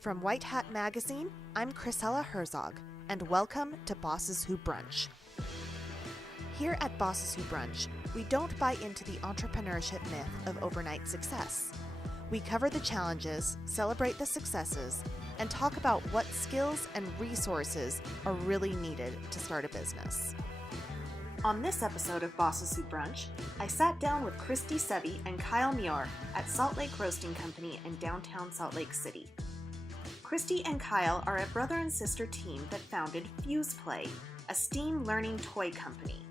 From White Hat Magazine, I'm Chrisella Herzog, and welcome to Bosses Who Brunch. Here at Bosses Who Brunch, we don't buy into the entrepreneurship myth of overnight success. We cover the challenges, celebrate the successes, and talk about what skills and resources are really needed to start a business. On this episode of Bosses Who Brunch, I sat down with Kristy Sevy and Kyle Muir at Salt Lake Roasting Company in downtown Salt Lake City. Kristy and Kyle are a brother and sister team that founded FuzePlay, a STEAM learning toy company.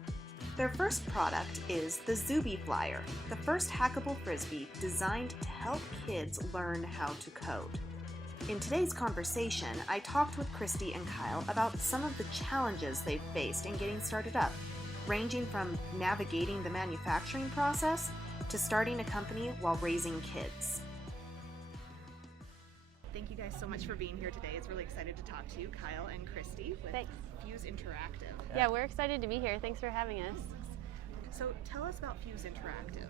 Their first product is the Zubi Flyer, the first hackable frisbee designed to help kids learn how to code. In today's conversation, I talked with Kristy and Kyle about some of the challenges they've faced in getting started up, ranging from navigating the manufacturing process to starting a company while raising kids. Thank you guys so much for being here today. It's really excited to talk to you, Kyle and Kristy, with Fuse Interactive. Yeah, we're excited to be here. Thanks for having us. So tell us about Fuse Interactive.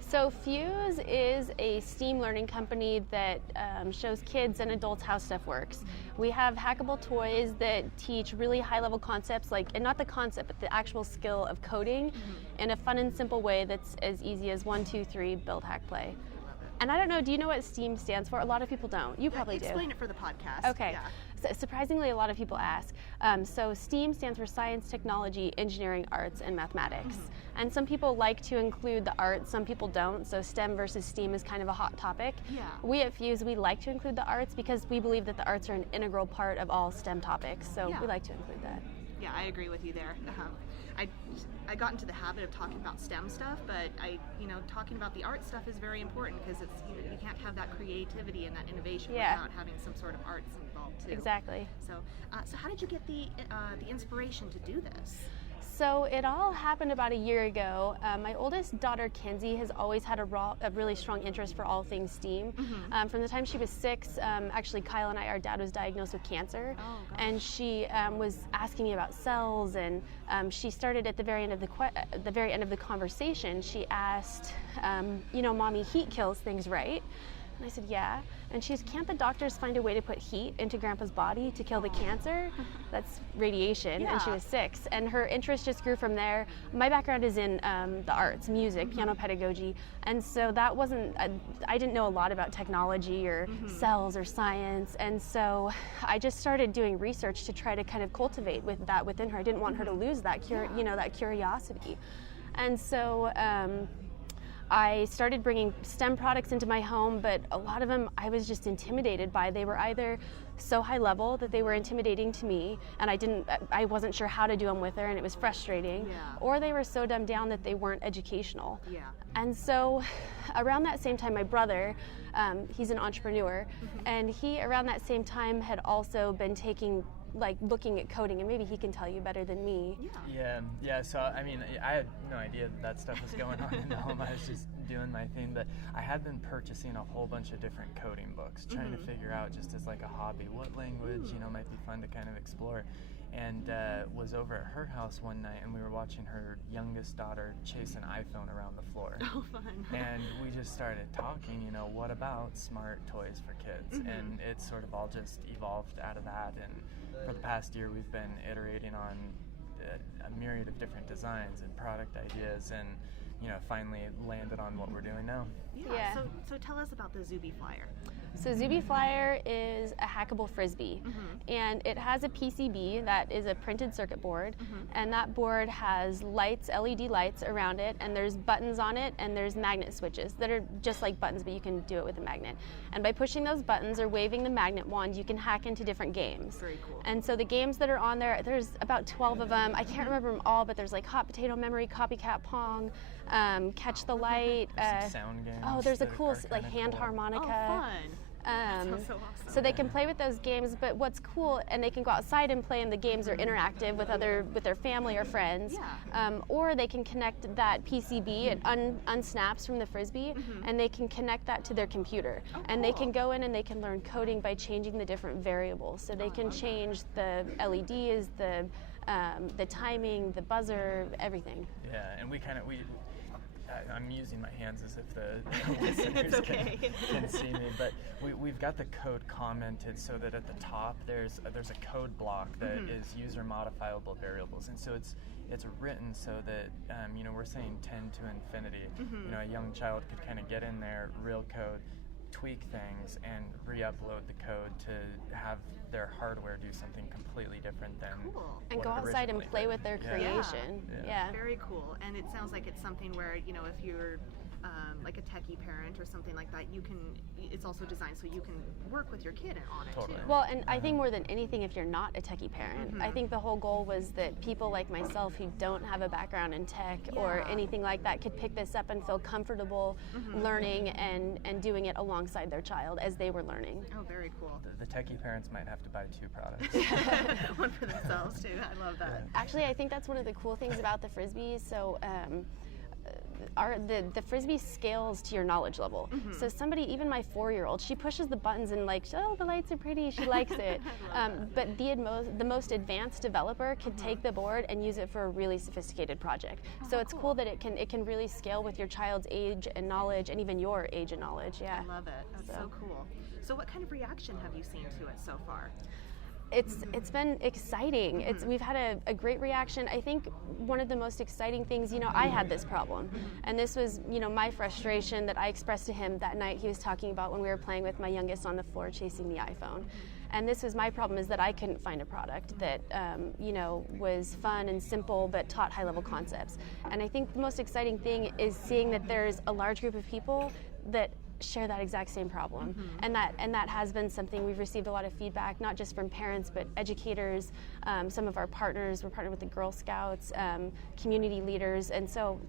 So Fuse is a STEAM learning company that shows kids and adults how stuff works. We have hackable toys that teach really high-level concepts, and not the concept, but the actual skill of coding in a fun and simple way that's as easy as 1, 2, 3, build, hack, play. And I don't know, do you know what STEAM stands for? A lot of people don't. You probably do. Explain it for the podcast. Okay. Yeah. So, surprisingly, a lot of people ask. So STEAM stands for science, technology, engineering, arts, and mathematics. And some people like to include the arts, some people don't. So STEM versus STEAM is kind of a hot topic. Yeah. We at Fuse, we like to include the arts because we believe that the arts are an integral part of all STEM topics. So we like to include that. Yeah, I agree with you there. I got into the habit of talking about STEM stuff, but talking about the art stuff is very important because it's you can't have that creativity and that innovation without having some sort of arts involved too. Exactly. So how did you get the inspiration to do this? So it all happened about a year ago. My oldest daughter, Kenzie, has always had a really strong interest for all things STEAM. From the time she was 6, actually Kyle and our dad was diagnosed with cancer. And she was asking me about cells, and she started at the very end of the conversation. She asked, Mommy, heat kills things, right? And I said, yeah. And she said, can't the doctors find a way to put heat into Grandpa's body to kill the cancer? That's radiation. Yeah. And she was 6. And her interest just grew from there. My background is in the arts, music, piano pedagogy. And so that wasn't, I didn't know a lot about technology or cells or science. And so I just started doing research to try to kind of cultivate that within her. I didn't want her to lose that, that curiosity. And so, I started bringing STEM products into my home, but a lot of them I was just intimidated by. They were either so high level that they were intimidating to me, and I wasn't sure how to do them with her, and it was frustrating. Or they were so dumbed down that they weren't educational. And so around that same time, my brother, he's an entrepreneur, and he around that same time had also been looking at coding, and maybe he can tell you better than me. Yeah. So I had no idea that stuff was going on in the home. I was just doing my thing, but I had been purchasing a whole bunch of different coding books, trying to figure out just as like a hobby what language might be fun to kind of explore. And was over at her house one night, and we were watching her youngest daughter chase an iPhone around the floor. Oh, fun. And we just started talking, what about smart toys for kids? And it sort of all just evolved out of that. And for the past year, we've been iterating on a myriad of different designs and product ideas, and finally landed on what we're doing now. Yeah. So tell us about the Zubi Flyer. So Zubi Flyer is a hackable frisbee, and it has a PCB that is a printed circuit board, and that board has lights, LED lights around it, and there's buttons on it, and there's magnet switches that are just like buttons, but you can do it with a magnet. And by pushing those buttons or waving the magnet wand, you can hack into different games. Very cool. And so the games that are on there's about 12 of them. I can't remember them all, but there's like Hot Potato Memory, Copycat Pong, Catch the Light. Sound games. Oh, there's a cool hand harmonica. Oh, fun. That sounds so awesome. So they can play with those games, but what's cool, and they can go outside and play, and the games are interactive with their family or friends. Or they can connect that PCB, it unsnaps from the frisbee, and they can connect that to their computer. And they can go in and they can learn coding by changing the different variables. So they can change the LEDs, the timing, the buzzer, everything. Yeah, and we I'm using my hands as if the listeners can see me, but we've got the code commented so that at the top there's a code block that is user modifiable variables, and so it's written so that we're saying 10 to infinity. A young child could kind of get in there, real code, tweak things, and re-upload the code to have their hardware do something completely different than and go outside and play with their creation. Yeah. Very cool. And it sounds like it's something where, if you're like a techie parent or something like that, it's also designed so you can work with your kid on it too. Well, and I think more than anything, if you're not a techie parent, I think the whole goal was that people like myself who don't have a background in tech or anything like that could pick this up and feel comfortable learning and doing it alongside their child as they were learning. Oh, very cool. The techie parents might have to buy 2 products. One for themselves too. I love that. Actually, I think that's one of the cool things about the frisbees. So the frisbee scales to your knowledge level. So somebody, even my 4-year-old, she pushes the buttons and the lights are pretty, she likes it. But the most advanced developer could take the board and use it for a really sophisticated project. So it's cool that it can really scale with your child's age and knowledge, and even your age and knowledge. Yeah. I love it. That's so cool. So what kind of reaction have you seen to it so far? It's been exciting. We've had a great reaction. I think one of the most exciting things, I had this problem, and this was, my frustration that I expressed to him that night. He was talking about when we were playing with my youngest on the floor chasing the iPhone. And this was my problem, is that I couldn't find a product that, was fun and simple but taught high-level concepts. And I think the most exciting thing is seeing that there's a large group of people that share that exact same problem, and that has been something we've received a lot of feedback, not just from parents but educators, some of our partners. We're partnered with the Girl Scouts, community leaders, and so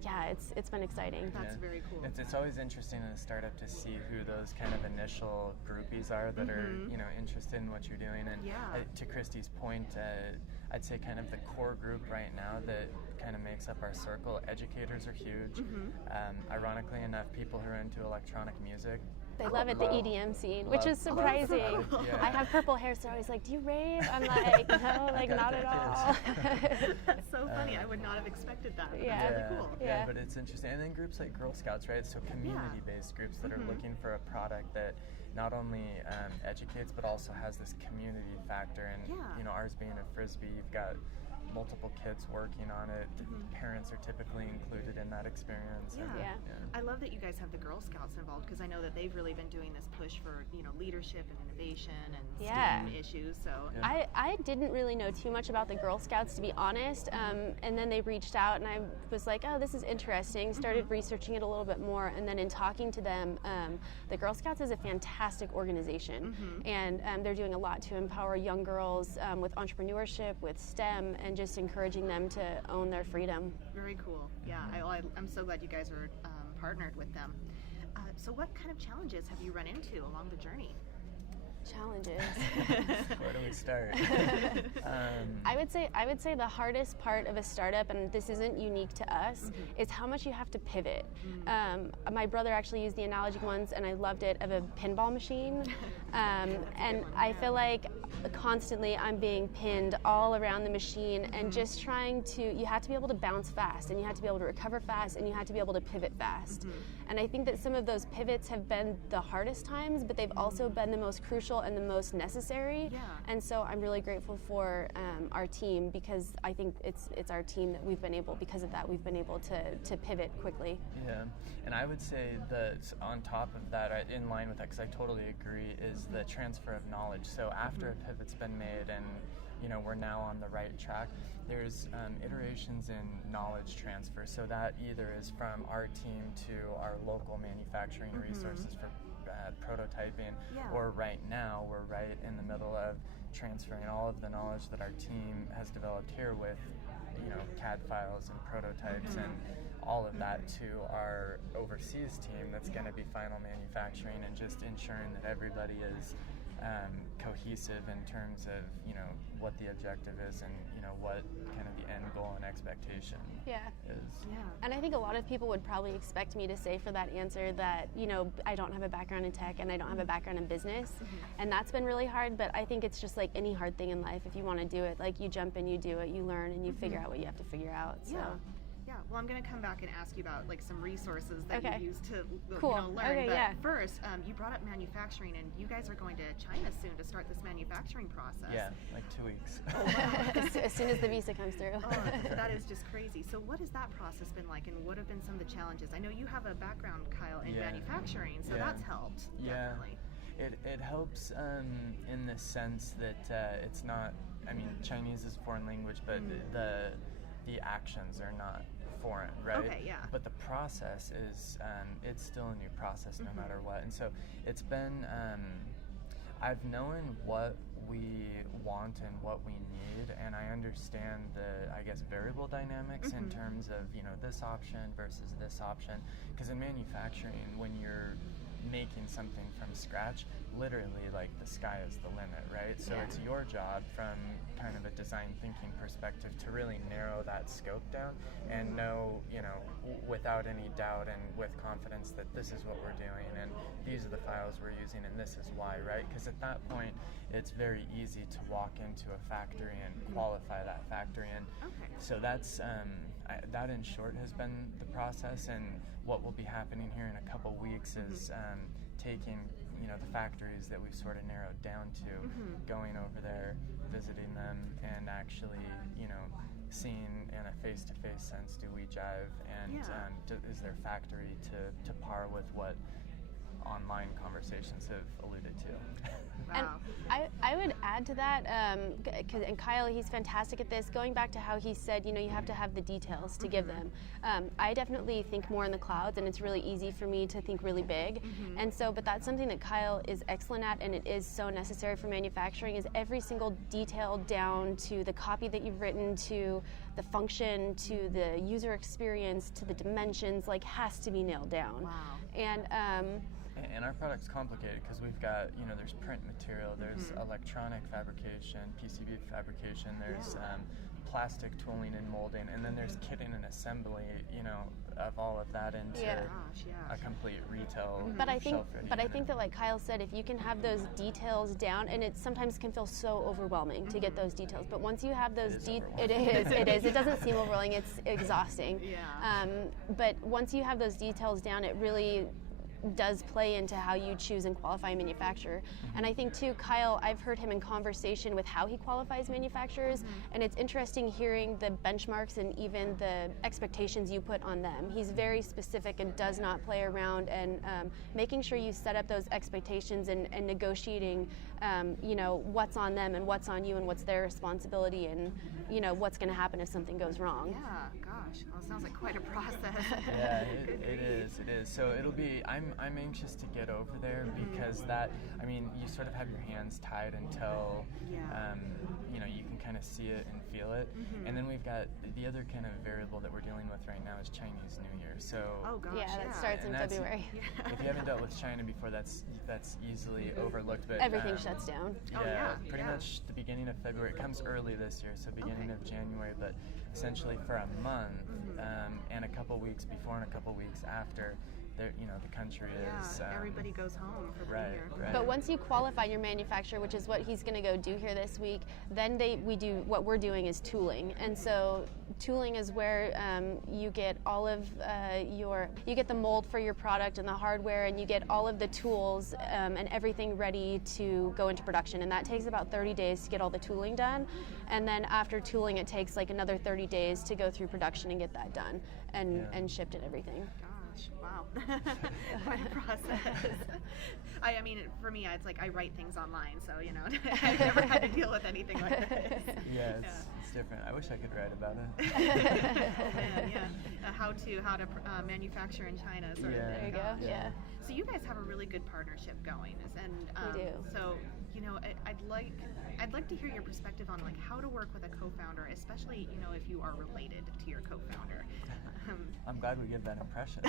it's been exciting. That's very cool. It's always interesting in a startup to see who those kind of initial groupies are that are interested in what you're doing. And to Kristy's point, I'd say kind of the core group right now that kind of makes up our circle. Educators are huge. Ironically enough, people who are into electronic music. They love it, the EDM scene, which is surprising. I have purple hair, so I was like, do you rave? I'm like, no, not at all. That's so funny. I would not have expected that. But that's really cool. Yeah, but it's interesting. And then groups like Girl Scouts, right? So community-based groups that are looking for a product that not only educates, but also has this community factor. And ours being a frisbee, you've got multiple kids working on it. Parents are typically included in that experience. I love that you guys have the Girl Scouts involved, because I know that they've really been doing this push for leadership and innovation and STEAM issues. So I didn't really know too much about the Girl Scouts, to be honest, and then they reached out and I was like, oh, this is interesting, started researching it a little bit more, and then in talking to them, the Girl Scouts is a fantastic organization, and they're doing a lot to empower young girls with entrepreneurship, with STEM, and just encouraging them to own their freedom. Very cool. Yeah, I'm so glad you guys are partnered with them. So what kind of challenges have you run into along the journey? Challenges. Where do we start? I would say the hardest part of a startup, and this isn't unique to us, is how much you have to pivot. My brother actually used the analogy once, and I loved it, of a pinball machine. And I feel like constantly I'm being pinned all around the machine, and just you have to be able to bounce fast, and you have to be able to recover fast, and you have to be able to pivot fast. And I think that some of those pivots have been the hardest times, but they've also been the most crucial and the most necessary. And so I'm really grateful for our team, because I think it's our team that because of that, we've been able to pivot quickly. Yeah, and I would say that on top of that, in line with that, because I totally agree, is the transfer of knowledge. So after a pivot's been made and we're now on the right track, there's iterations in knowledge transfer. So that either is from our team to our local manufacturing resources for prototyping, or right now we're right in the middle of transferring all of the knowledge that our team has developed here with CAD files and prototypes and all of that to our overseas team that's going to be final manufacturing, and just ensuring that everybody is cohesive in terms of what the objective is, and what kind of the end goal and expectation is. And I think a lot of people would probably expect me to say for that answer that I don't have a background in tech and I don't have a background in business, and that's been really hard. But I think it's just like any hard thing in life. If you want to do it, like, you jump in, you do it, you learn, and you figure out what you have to figure out. So Yeah. Well, I'm going to come back and ask you about like some resources that Okay. you use to Cool. learn. Okay, but yeah. first, you brought up manufacturing, and you guys are going to China soon to start this manufacturing process. Yeah, like 2 weeks. Oh, wow. As soon as the visa comes through. Oh, that is just crazy. So what has that process been like, and what have been some of the challenges? I know you have a background, Kyle, in manufacturing, so that's helped, definitely. It helps in the sense that it's not, I mean, Chinese is a foreign language, but the actions are not foreign, right? Okay, yeah. But the process is, it's still a new process no matter what. And so it's been, I've known what we want and what we need, and I understand the, I guess, variable dynamics in terms of, you know, this option versus this option. Because in manufacturing, when you're making something from scratch, literally like the sky is the limit, right? So it's your job from kind of a design thinking perspective to really narrow that scope down and know, you know, without any doubt and with confidence that this is what we're doing and these are the files we're using and this is why, right? Because at that point it's very easy to walk into a factory and qualify that factory, and so that's that in short has been the process. And what will be happening here in a couple weeks is taking, you know, the factories that we've sort of narrowed down to, going over there, visiting them, and actually, you know, seeing in a face-to-face sense, do we jive, and is their factory to par with what online conversations have alluded to. And I would add to that, and Kyle, he's fantastic at this, going back to how he said, you know, you have to have the details to give them. I definitely think more in the clouds, and it's really easy for me to think really big. And so, but that's something that Kyle is excellent at, and it is so necessary for manufacturing, is every single detail down to the copy that you've written, to the function, to the user experience, to the dimensions, like, has to be nailed down. Wow. And our product's complicated because we've got, you know, there's print material, there's electronic fabrication, PCB fabrication, there's plastic tooling and molding, and then there's kitting and assembly, you know, of all of that into a complete retail But I think unit. that, like Kyle said, if you can have those details down, and it sometimes can feel so overwhelming to get those details, but once you have those it is. It doesn't seem overwhelming, it's exhausting. But once you have those details down, it really does play into how you choose and qualify a manufacturer. And I think too, Kyle, I've heard him in conversation with how he qualifies manufacturers, and it's interesting hearing the benchmarks and even the expectations you put on them. He's very specific and does not play around, and making sure you set up those expectations and negotiating, you know, what's on them and what's on you and what's their responsibility, and, you know, what's going to happen if something goes wrong. Yeah, gosh, well, it sounds like quite a process. Yeah, it is. So it'll be, I'm anxious to get over there because that, I mean, you sort of have your hands tied until, you know, you can kind of see it and feel it. And then we've got the other kind of variable that we're dealing with right now is Chinese New Year. So that starts in February. If you haven't dealt with China before, that's easily overlooked. But everything shuts down. Pretty much the beginning of February. It comes early this year, so beginning of January, but essentially for a month, and a couple weeks before and a couple weeks after, you know, the country is... everybody goes home for the year. Right. But once you qualify your manufacturer, which is what he's going to go do here this week, then what we're doing is tooling. And so tooling is where you get all of you get the mold for your product and the hardware, and you get all of the tools and everything ready to go into production. And that takes about 30 days to get all the tooling done. And then after tooling, it takes like another 30 days to go through production and get that done and shipped and everything. Wow, quite a process. I mean, for me, it's like I write things online, so, you know, I've never had to deal with anything like this. It's different. I wish I could write about it. How to manufacture in China. Sort of there you go. Yeah. So you guys have a really good partnership going, and we do. So, you know, I'd like to hear your perspective on like how to work with a co-founder, especially, you know, if you are related to your co-founder. I'm glad we give that impression.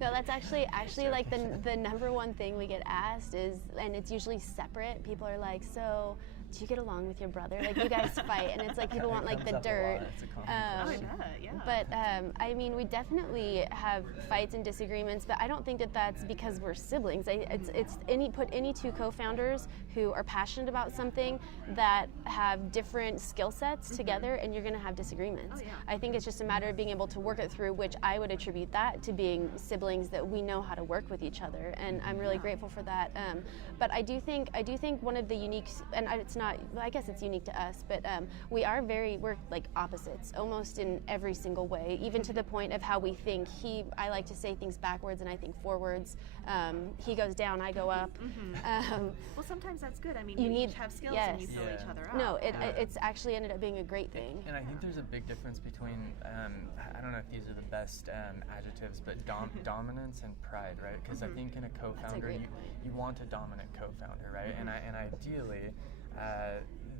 No, that's actually like the number one thing we get asked is, and it's usually separate. People are like, so do you get along with your brother? Like, you guys fight, and it's like people want like the dirt. It's a common question. But I mean, we definitely have fights and disagreements, but I don't think that that's because we're siblings. Put any two co-founders who are passionate about something that have different skill sets together, and you're going to have disagreements. I think it's just a matter of being able to work it through, which I would attribute that to being siblings, that we know how to work with each other, and I'm really grateful for that. But I do think one of the unique, and it's not, I guess it's unique to us, but we're like opposites almost in every single way, even to the point of how we think. I like to say things backwards and I think forwards. He goes down, I go up. Well, sometimes that's good. I mean, you each have skills and you fill each other up. No, it's actually ended up being a great thing. And I think there's a big difference between, I don't know if these are the best adjectives, but dominance and pride, right? Because I think in a co-founder, you want a dominant co-founder, right? And ideally,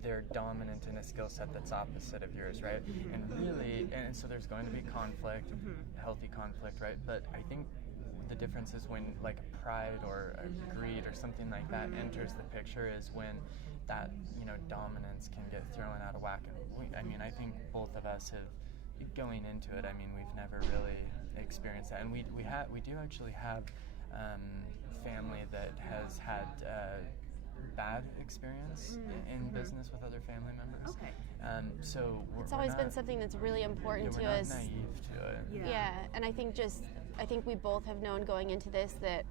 they're dominant in a skill set that's opposite of yours, right? And really, and so there's going to be conflict, healthy conflict, right? But I think the difference is when like pride or greed or something like that enters the picture, is when that, dominance can get thrown out of whack. And I think both of us have, going into it, we've never really experienced that. And we do actually have family that has had bad experience in business with other family members. Okay. So it's always been something that's really important to us. We're not naive to it. Yeah, and I think we both have known going into this that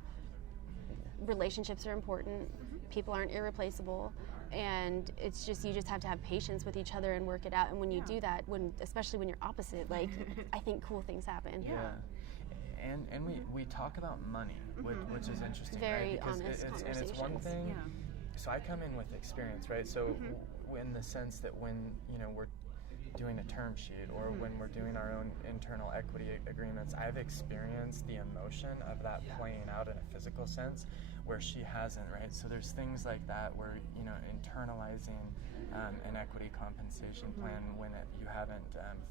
relationships are important. People aren't irreplaceable, and it's just, you just have to have patience with each other and work it out. And when you do that, especially when you're opposite, like I think cool things happen. Yeah. And we talk about money, which is interesting, very right? Because honest conversations. And it's one thing. So I come in with experience, right? So in the sense that when we're doing a term sheet or when we're doing our own internal equity agreements, I've experienced the emotion of that playing out in a physical sense where she hasn't, right? So there's things like that where internalizing an equity compensation plan when you haven't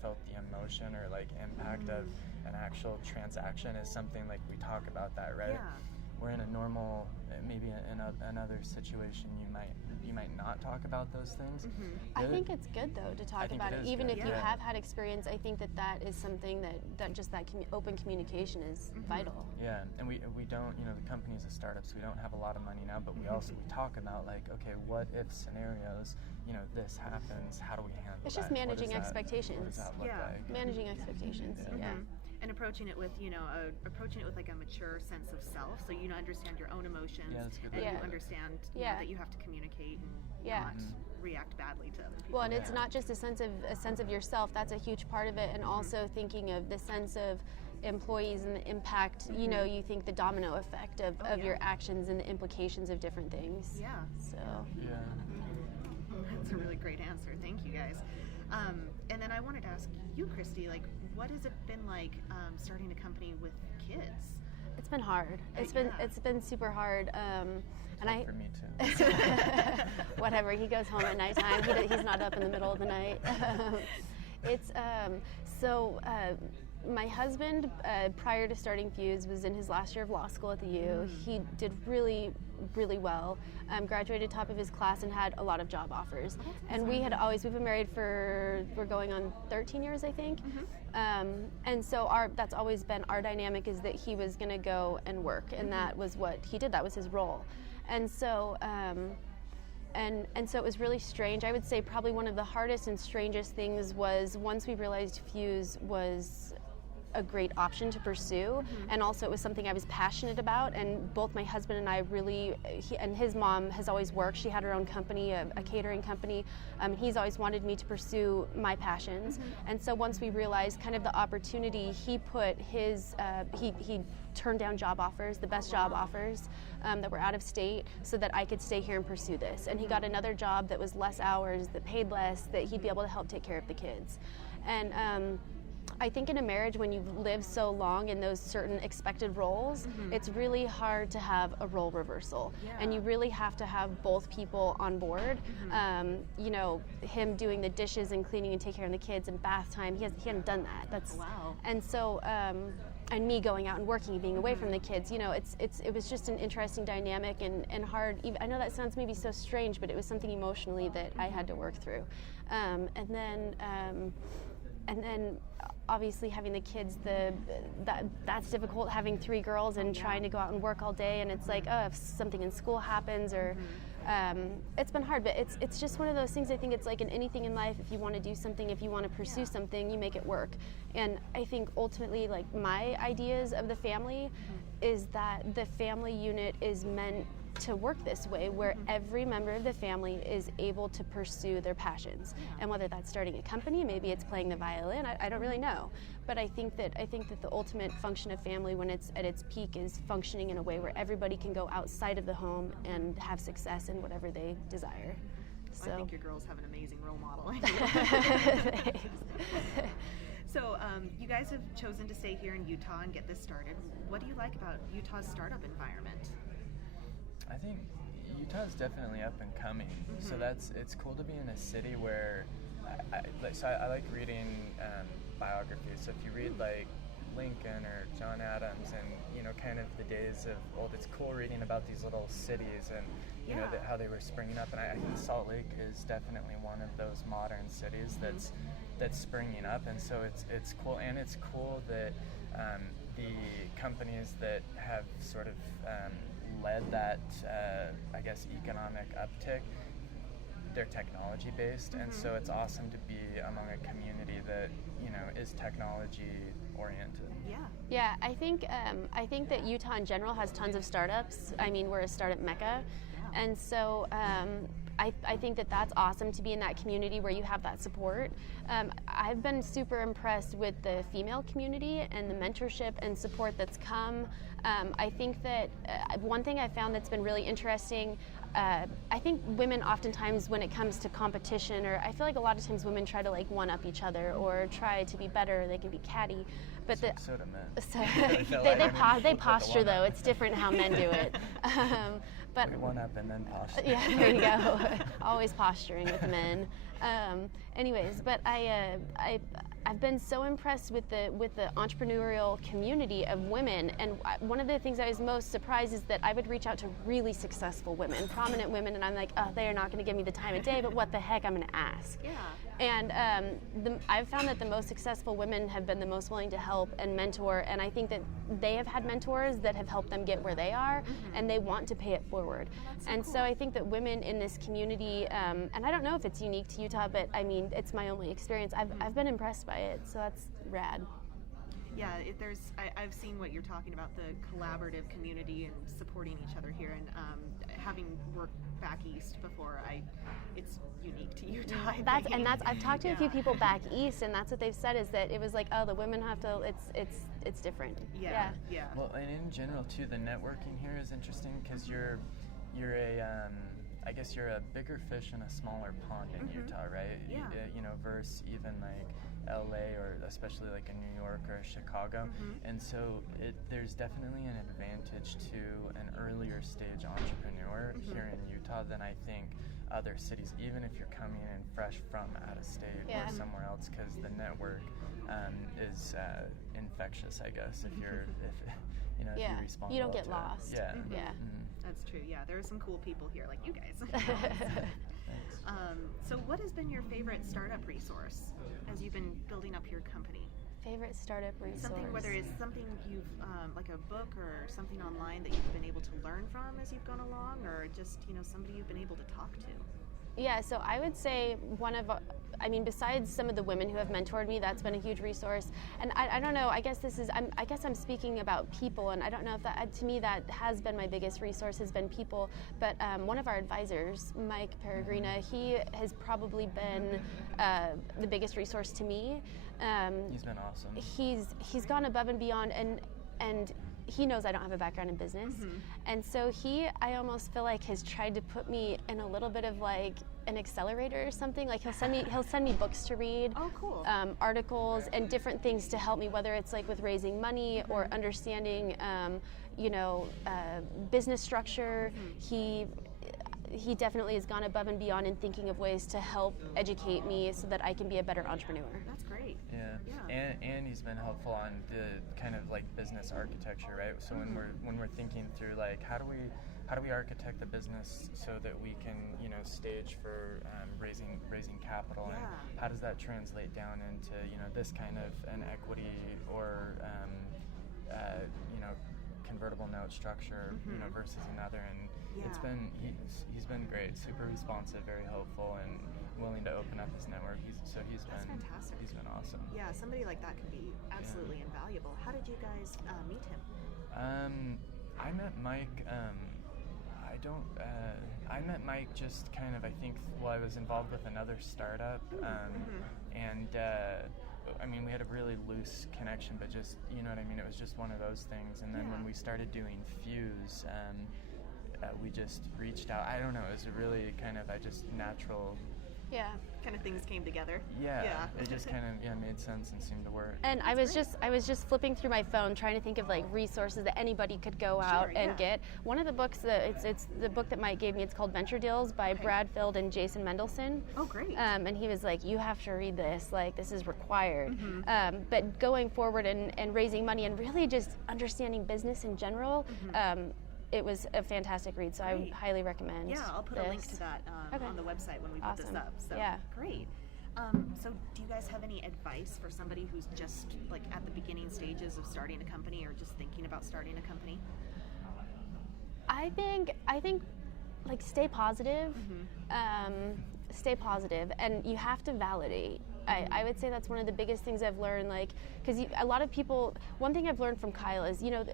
felt the emotion or like impact of an actual transaction is something like we talk about that, right? We're in a normal, maybe in another situation, you might not talk about those things. I think it's good though to talk about it, even if you have had experience. I think that is something that just that open communication is vital. Yeah, and we don't, the company's a startup, so we don't have a lot of money now, but we talk about like, okay, what if scenarios, this happens, how do we handle It's that? just managing expectations. What does that look like? Managing expectations. And approaching it with, like a mature sense of self, so you understand your own emotions, and you understand that you have to communicate and not react badly to other people. Well, and it's not just a sense of yourself. That's a huge part of it, and also thinking of the sense of employees and the impact. You think the domino effect of your actions and the implications of different things. Yeah. So. Yeah. That's a really great answer. Thank you, guys. And then I wanted to ask you, Kristy, like, what has it been like starting a company with kids? It's been hard. It's been super hard. And for me too. Whatever. He goes home at nighttime. He's not up in the middle of the night. My husband, prior to starting Fuse, was in his last year of law school at the U. He did really, really well. Graduated top of his class and had a lot of job offers. And we've been married we're going on 13 years, I think. And so that's always been our dynamic, is that he was going to go and work, and that was what he did. That was his role. And so and so it was really strange. I would say probably one of the hardest and strangest things was once we realized Fuse was a great option to pursue, and also it was something I was passionate about, and both my husband and I and his mom has always worked. She had her own company, a catering company. He's always wanted me to pursue my passions, and so once we realized kind of the opportunity, he put his he turned down job offers, the best job offers that were out of state, so that I could stay here and pursue this. And he got another job that was less hours, that paid less, that he'd be able to help take care of the kids. And I think in a marriage, when you've lived so long in those certain expected roles, it's really hard to have a role reversal. And you really have to have both people on board. Him doing the dishes and cleaning and taking care of the kids and bath time, he hadn't done that. And so me going out and working and being away from the kids. You know, it was just an interesting dynamic and hard. I know that sounds maybe so strange, but it was something emotionally that I had to work through. And then obviously having the kids, that's difficult, having 3 girls and trying to go out and work all day, and it's like, oh, if something in school happens or it's been hard, but it's just one of those things. I think it's like in anything in life, if you want to do something, if you want to pursue something, you make it work. And I think ultimately, like, my ideas of the family is that the family unit is meant to work this way, where every member of the family is able to pursue their passions. And whether that's starting a company, maybe it's playing the violin, I don't really know. But I think that the ultimate function of family, when it's at its peak, is functioning in a way where everybody can go outside of the home and have success in whatever they desire. So I think your girls have an amazing role model. Thanks. So you guys have chosen to stay here in Utah and get this started. What do you like about Utah's startup environment? I think Utah's definitely up and coming. So it's cool to be in a city where I like reading biographies. So if you read like Lincoln or John Adams and, you know, kind of the days of old, it's cool reading about these little cities and, you know, how they were springing up. And I think Salt Lake is definitely one of those modern cities that's springing up. And so it's cool. And it's cool that the companies that have sort of led that, I guess, economic uptick, they're technology based, and so it's awesome to be among a community that, you know, is technology oriented. Yeah, I think that Utah in general has tons of startups. I mean, we're a startup mecca, and so I think that that's awesome to be in that community where you have that support. I've been super impressed with the female community and the mentorship and support that's come. I think that one thing I found that's been really interesting, I think women oftentimes, when it comes to competition, or I feel like a lot of times women try to like one up each other or try to be better, they can be catty. But so do men. They posture though. It's different how men do it. But one up and then posture. Yeah, there you go. Always posturing with men. Anyways, but I've been so impressed with the entrepreneurial community of women, and one of the things I was most surprised is that I would reach out to really successful women, prominent women, and I'm like, oh, they are not going to give me the time of day, but what the heck, I'm going to ask. Yeah. And I've found that the most successful women have been the most willing to help and mentor, and I think that they have had mentors that have helped them get where they are, and they want to pay it forward. So I think that women in this community, and I don't know if it's unique to Utah, but I mean, it's my only experience. I've been impressed by it, so that's rad. Yeah, I've seen what you're talking about, the collaborative community and supporting each other here, and having worked back east before, it's unique to Utah. I've talked to a few people back east, and that's what they've said, is that it was like, oh, the women have to, it's different. Yeah. Well, and in general too, the networking here is interesting because you're I guess you're a bigger fish in a smaller pond in Utah, right? Yeah. You know, versus even like LA or especially like in New York or Chicago. And so there's definitely an advantage to an earlier stage entrepreneur here in Utah than I think other cities, even if you're coming in fresh from out of state or somewhere else, because the network is infectious, I guess, if you're responsible. You don't get lost. Yeah. That's true. Yeah, there are some cool people here, like you guys. So what has been your favorite startup resource as you've been building up your company? Favorite startup resource? Something, whether it's something you've, like a book or something online that you've been able to learn from as you've gone along, or just, somebody you've been able to talk to? Yeah, so I would say besides some of the women who have mentored me, that's been a huge resource. And I don't know, I guess I'm speaking about people, and I don't know if that, to me, that has been my biggest resource, has been people. But one of our advisors, Mike Peregrina, he has probably been the biggest resource to me. He's been awesome. He's gone above and beyond, and he knows I don't have a background in business, and so I almost feel like has tried to put me in a little bit of like an accelerator or something. Like he'll send me books to read, articles and different things to help me, whether it's like with raising money or understanding, business structure. he definitely has gone above and beyond in thinking of ways to help educate me so that I can be a better entrepreneur. That's great. Yeah. And he's been helpful on the kind of like business architecture, right? So when we're thinking through like how do we architect the business so that we can, you know, stage for raising capital, and how does that translate down into, you know, this kind of an equity or you know, convertible note structure, you know, versus another. And it's been he's been great, super responsive, very helpful, and willing to open up his network. That's fantastic. He's been awesome. Yeah, somebody like that can be absolutely invaluable. How did you guys meet him? I met Mike. I met Mike just kind of, I think, I was involved with another startup, and I mean, we had a really loose connection, but just, you know what I mean, it was just one of those things. And then when we started doing Fuse, we just reached out. I don't know, it was a really kind of natural. Yeah. Kind of things came together. Yeah. It just kind of made sense and seemed to work. And I was just flipping through my phone trying to think of like resources that anybody could go out and get. One of the books that it's the book that Mike gave me. It's called Venture Deals by Brad Feld and Jason Mendelson. Oh, great. And he was like, you have to read this. Like, this is required. But going forward and raising money and really just understanding business in general. It was a fantastic read, so I highly recommend. Yeah, I'll put a link to that on the website when we put this up. So great. So do you guys have any advice for somebody who's just like at the beginning stages of starting a company or just thinking about starting a company? I think like stay positive. Stay positive, and you have to validate. I would say that's one of the biggest things I've learned, like, because a lot of people, one thing I've learned from Kyle is, you know,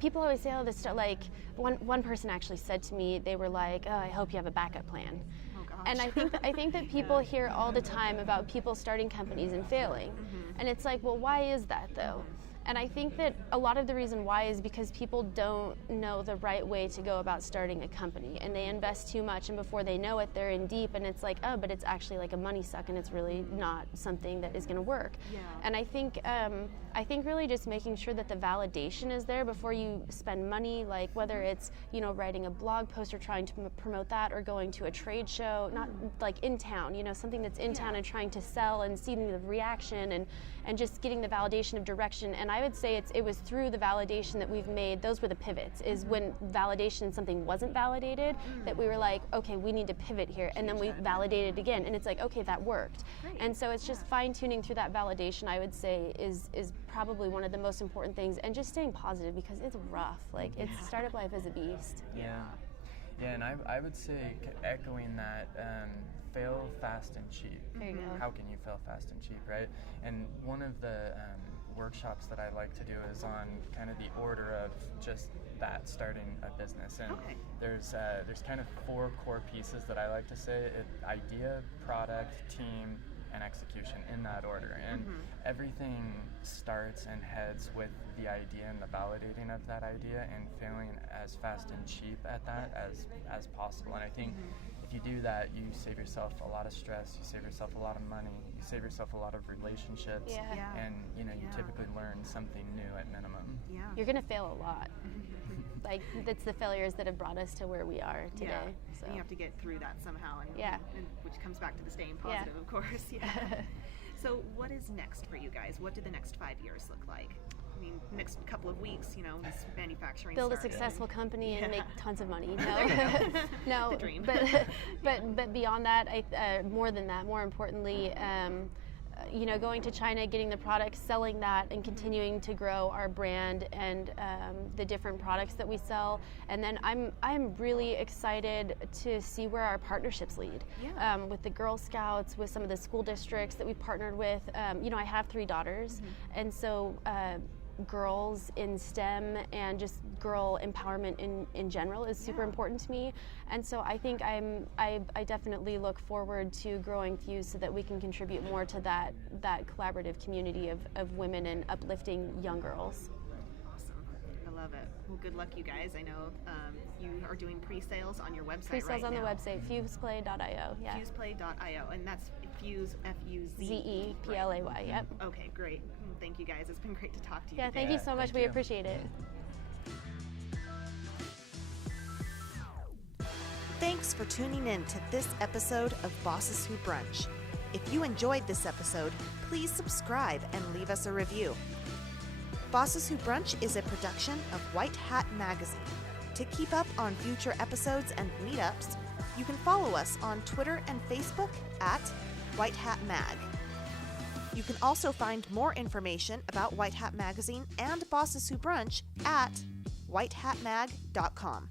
people always say, oh, this stuff, like, one person actually said to me, they were like, oh, I hope you have a backup plan. Oh, gosh. And I think that people hear all the time about people starting companies and failing. And it's like, well, why is that, though? And I think that a lot of the reason why is because people don't know the right way to go about starting a company, and they invest too much, and before they know it, they're in deep, and it's like, oh, but it's actually like a money suck, and it's really not something that is going to work. And I think really just making sure that the validation is there before you spend money, like whether it's, you know, writing a blog post or trying to promote that, or going to a trade show, not like in town, you know, something that's in town and trying to sell and seeing the reaction and just getting the validation of direction. And I would say it was through the validation that we've made, those were the pivots, is when validation in something wasn't validated, that we were like, okay, we need to pivot here, and then we validated again, and it's like, okay, that worked. And so it's just fine-tuning through that validation, I would say, is probably one of the most important things, and just staying positive, because it's rough. Like, startup life is a beast. Yeah, and I would say, echoing that, fail fast and cheap. There you go. How can you fail fast and cheap, right? And one of the workshops that I like to do is on kind of the order of just that, starting a business. And there's kind of 4 core pieces that I like to say: idea, product, team, and execution, in that order. And everything starts and heads with the idea and the validating of that idea, and failing as fast and cheap at that as possible. And I think if you do that, you save yourself a lot of stress, you save yourself a lot of money, you save yourself a lot of relationships, and you know, you typically learn something new at minimum. You're gonna fail a lot. Like, that's the failures that have brought us to where we are today. So and you have to get through that somehow, and which comes back to the staying positive, of course. So what is next for you guys? What do the next 5 years look like? I mean, next couple of weeks, you know, this manufacturing build started. A successful company and make tons of money. No, the dream. But beyond that, more than that, more importantly, you know, going to China, getting the product, selling that, and continuing to grow our brand and the different products that we sell. And then I'm really excited to see where our partnerships lead. With the Girl Scouts, with some of the school districts that we've partnered with. You know, I have 3 daughters, and so girls in STEM and just girl empowerment in general is super important to me. And so I think I definitely look forward to growing Fuse so that we can contribute more to that collaborative community of women and uplifting young girls. Awesome. I love it. Well, good luck, you guys. I know you are doing pre-sales on your website Pre-sales right on now. the website, FuzePlay.io. FuzePlay.io, and that's Fuse, FuzePlay. Yep. Okay, great. Thank you, guys. It's been great to talk to you. Yeah, thank you so much. We appreciate it. Thanks for tuning in to this episode of Bosses Who Brunch. If you enjoyed this episode, please subscribe and leave us a review. Bosses Who Brunch is a production of White Hat Magazine. To keep up on future episodes and meetups, you can follow us on Twitter and Facebook at White Hat Mag. You can also find more information about White Hat Magazine and Bosses Who Brunch at whitehatmag.com.